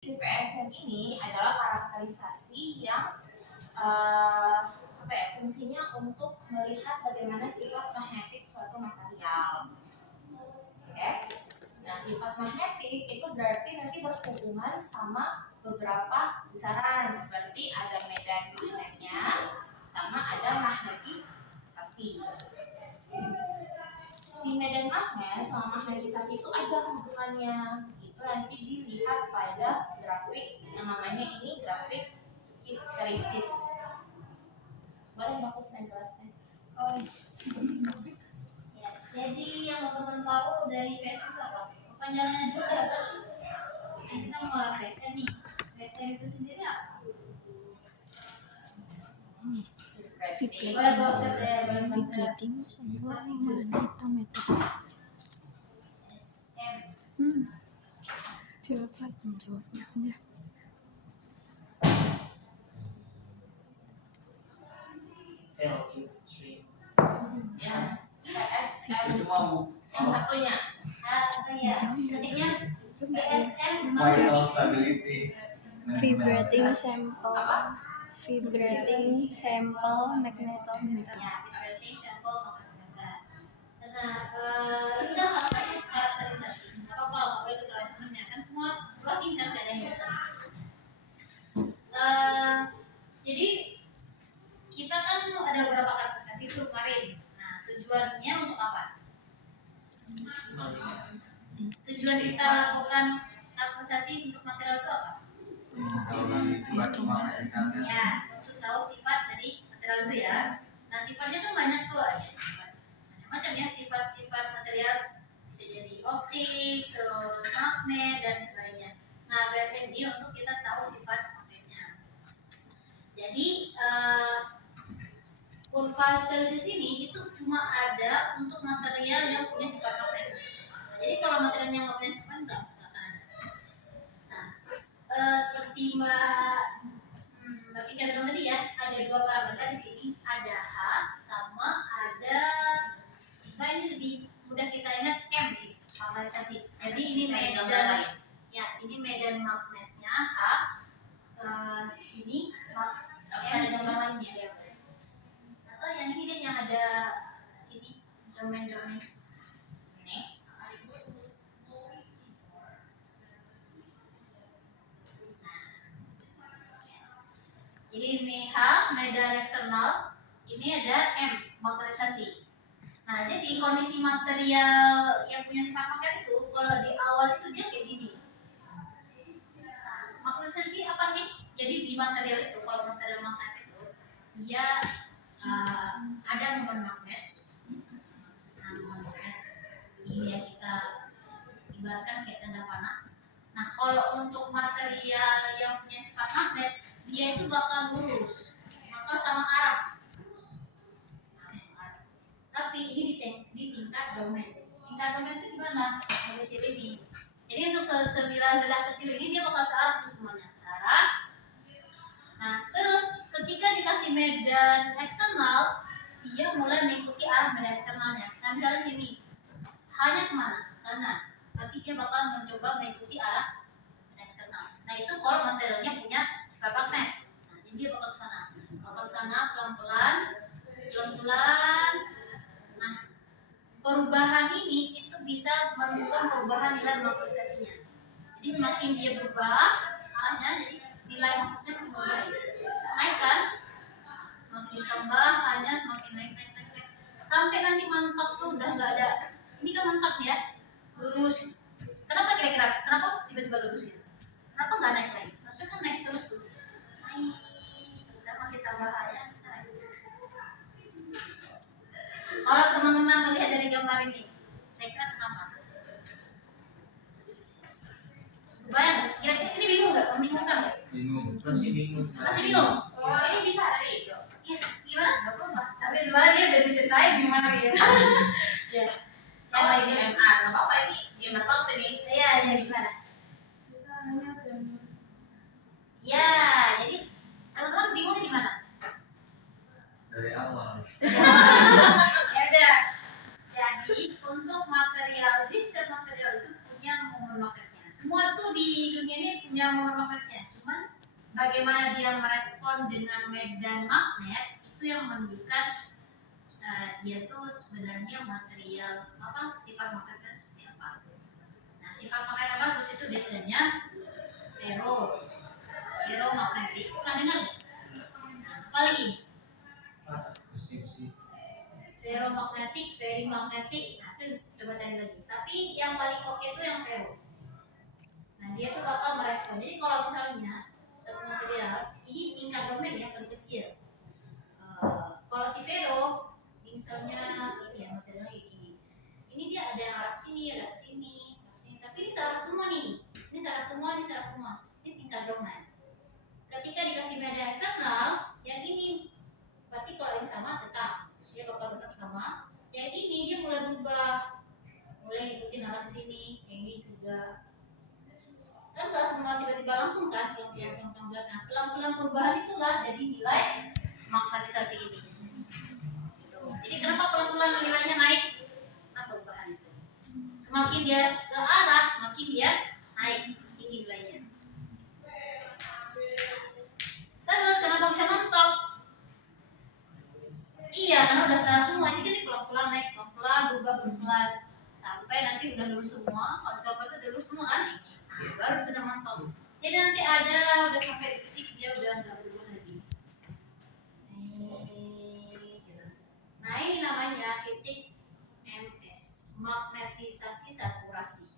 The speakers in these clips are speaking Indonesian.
Si PSM ini adalah karakterisasi yang fungsinya untuk melihat bagaimana sifat magnetik suatu material. Oke. Nah, sifat magnetik itu berarti nanti berhubungan sama beberapa besaran seperti ada medan magnetnya sama ada magnetisasi. Si medan magnet sama magnetisasi itu ada hubungannya. Itu nanti dilihat pada grafik yang namanya ini grafik histeresis. Boleh aku sedang jelaskan? Oh, ya. Jadi yang teman-teman tahu dari VSM itu apa? Kepanjangannya dulu apa sih? Kan kita mau VSM nih. VSM itu sendiri apa? Boleh proses deh, boleh proses. Vibrating sample magnetometer. VSM. Jawabnya aja. Value stream. Ya, PSM yang satunya. Ya, tadinya VSM Vital stability. Vibrating sample magnetometer. Ya, vibrating sample magnetometer. Nah, ini kan salah satu karakterisasi. Apa kalau nggak boleh ketahuan temennya kan semua browsing kan gak ada yang datang. Jadi kita kan ada beberapa karakterisasi itu kemarin. Nah, tujuannya untuk apa? Tujuan kita lakukan karakterisasi untuk material itu apa? Ya, untuk tahu sifat dari material itu ya. Nah, sifatnya kan banyak tuh, ada sifat macam-macam ya, sifat-sifat material bisa jadi optik, terus magnet dan sebagainya. Nah, VSM ini untuk kita tahu sifat magnetnya. Jadi kurva histeresis ini itu cuma ada untuk material yang punya sifat magnet. Nah, jadi kalau material yang nggak punya sifat enggak akan ada. Nah, seperti Mbak Fika bilang tadi ya, ada dua parameter di sini, ada H sama ada, ini lebih mudah kita ingat M sih, magnetisasi. Jadi ini medan, ya ini medan magnetnya H, ini ada gambar lainnya. Ya. Atau yang ini deh, yang ada ini domain-domain. Ini. Jadi ini H, medan eksternal, ini ada M, magnetisasi. Nah, jadi kondisi material yang punya sifat magnet itu, kalau di awal itu dia kayak gini. Nah, magnetisasi apa sih? Jadi di material itu, kalau material magnet itu, dia ada momen magnet. Nah, momen magnet ini yang kita ibaratkan kayak tanda panah. Nah, kalau untuk material yang punya sifat magnet, dia itu bakal lurus, maka sama arah. Tapi ini di tingkat domain. Tingkat domain itu gimana? Yang kecil ini. Jadi untuk sembilan belah kecil ini dia bakal searah tuh semuanya, searah. Nah, terus ketika dikasih medan eksternal, dia mulai mengikuti arah medan eksternalnya. Nah, misalnya sini, hanya kemana? Sana. Berarti dia bakal mencoba mengikuti arah medan eksternal. Nah, itu kalau materialnya punya sifat magnet. Nah, jadi dia bakal ke sana. Bakal ke sana pelan-pelan. Nah, perubahan ini itu bisa menentukan perubahan nilai magnetisasinya. Jadi semakin dia berubah arahnya, jadi nilai magnetisasinya berubah. Naik kan? Semakin ditambah hanya semakin naik. Sampai nanti mentok tuh udah nggak ada. Ini kan mentok ya, lurus. Kenapa kira-kira? Kenapa tiba-tiba lurus ya? Kenapa nggak naik lagi? Harusnya kan naik terus tuh. Naik. Kita makin tambah hanya bisa naik terus. Kalau teman-teman melihat dari gambar ini, kira-kira kenapa? Bayang nggak? Kira-kira ini bingung nggak? Membingungkan nggak? Bingung. Masih bingung. Masih bingung? Oh, ini bisa tadi itu. Iya, gimana? Enggak apa-apa. Tapi sebenarnya dia udah diceritain gimana gitu. Ya. Yang lagi MR, nggak apa-apa ini GMR banget ini. Iya, ya gimana? Ya, jadi teman-teman bingungnya di mana? Dari awal. Ya udah. Jadi untuk material, setiap material itu punya momen magnetnya. Semua tuh di dunia ini punya momen magnetnya. Cuman bagaimana dia merespon dengan medan magnet itu yang menunjukkan dia tuh sebenarnya material apa, sifat magnetnya seperti apa. Nah, sifat magnet yang bagus itu biasanya ferromagnetik. Pernah dengar nggak? Nah, apa lagi? Besi. Ferromagnetik, ferimagnetik. Nah, itu coba cari lagi. Tapi yang paling oke itu yang ferro. Nah, dia tuh bakal merespon. Jadi kalau misalnya satu material ini tingkat domain ya paling kecil. Kalau si ferro, misalnya ini ya materialnya kayak gini. Ini dia ada yang arah sini, ada sini. Tapi ini salah semua nih. Ini salah semua, ini salah semua. Ini tingkat domain. Ketika dikasih media eksternal, yang ini berarti kalau yang sama tetap dia bakal tetap sama. Yang ini dia mulai berubah, mulai ikutin arah sini. Yang ini juga kan nggak semua tiba-tiba langsung kan, pelan-pelan. Nah, pelan-pelan perubahan itulah jadi nilai magnetisasi ini. Gitu. Jadi kenapa pelan-pelan nilainya naik? Nah, perubahan itu. Semakin dia ke arah, semakin dia naik tinggi nilainya. Terus kenapa bisa mentok? Iya, karena udah salah semua. Ini kan pelan-pelan naik, pelan-pelan berubah pelan-pelan sampai nanti udah lulus semua. Kalau udah lulus semua kan, nah, baru itu udah mentok. Jadi nanti ada udah sampai titik dia udah nggak berubah lagi. Gitu. Nah, ini namanya titik MS, magnetisasi saturasi.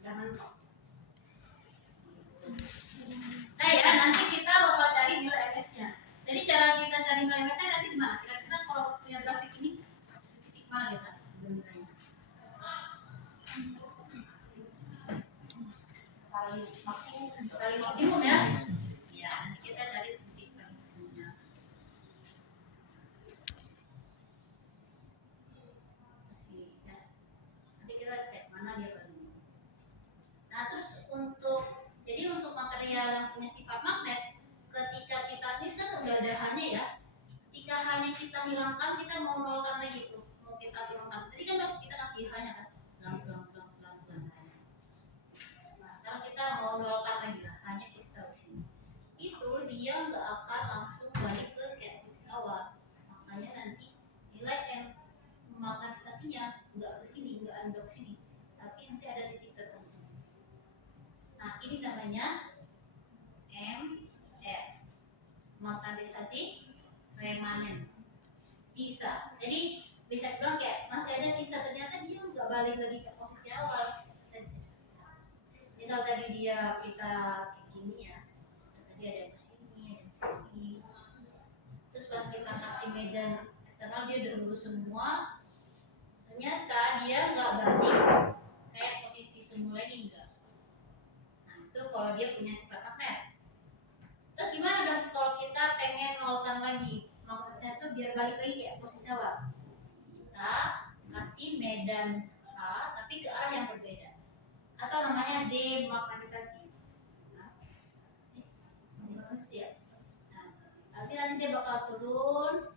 Udah mentok. Nah ya, nanti kita bakal cari nilai MS-nya. Jadi cara kita cari nilai MS-nya nanti gimana? Kira-kira kalau punya grafik ini, titik mana kita? Paling maksimum ya? Ya, nanti kita cari titik paling maksimumnya. Nanti kita cek mana dia paling. Nah, terus untuk material yang punya sifat magnet, ketika kita ini kan udah ada hanya ya. Ketika hanya kita hilangkan, kita mau nolkan lagi tuh. Mau kita turunkan. Tadi kan kita kasih hanya kan. Pelan-pelan hanya. Nah, sekarang kita mau nolkan lagi lah. Hanya kita taruh sini. Itu dia nggak akan langsung balik ke titik awal. Makanya nanti nilai magnetisasinya nggak ke sini, nggak anjlok sini. Tapi nanti ada titik tertentu. Nah, ini namanya MR, magnetisasi remanen, sisa. Jadi bisa bilang kayak masih ada sisa, ternyata dia nggak balik lagi ke posisi awal. Misal tadi dia kita kayak gini ya, tadi ada di sini, ada di sini. Terus pas kita kasih medan eksternal dia udah lurus semua, ternyata dia nggak balik kayak posisi semula ini enggak. Nah, itu kalau dia punya sifat magnet. Terus gimana dong kalau kita pengen nolkan lagi magnetisnya itu biar balik lagi kayak posisi awal? Kita kasih medan A tapi ke arah yang berbeda, atau namanya demagnetisasi. Demagnetisasi ya. Nah, nanti dia bakal turun.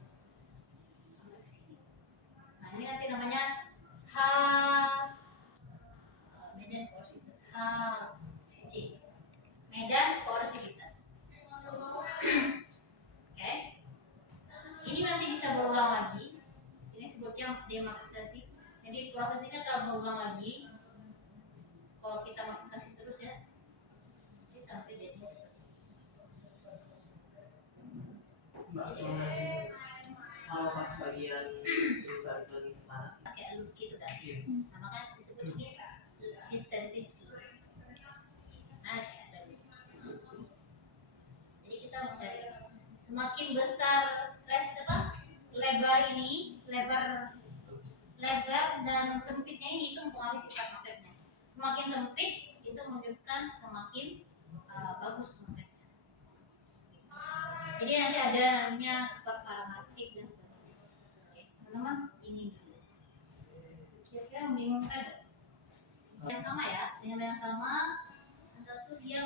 Nah, ini nanti namanya H, medan koersivitas HC, medan koersivitas. Oke. Ini nanti bisa berulang lagi. Ini sebutnya demagnetisasi. Jadi proses ini akan berulang lagi. Kalau kita magnetisasi terus ya, ini sampai jadi seperti ini. Kalau pas bagian balik lagi ke sana, Kayak loop gitu kan. iya. Nah, makanya disebut ini hysteresis. Nah, kayak ada loop. Jadi kita mau cari semakin besar lebar ini, lebar dan sempitnya ini itu mempengaruhi sifat magnetnya. Semakin sempit itu menunjukkan semakin bagus magnetnya. Jadi nanti ada namanya superparametric dan sebagainya. Oke, teman-teman, ini dulu. Kira-kira membingungkan? Yang sama ya, dengan yang sama, yang satu dia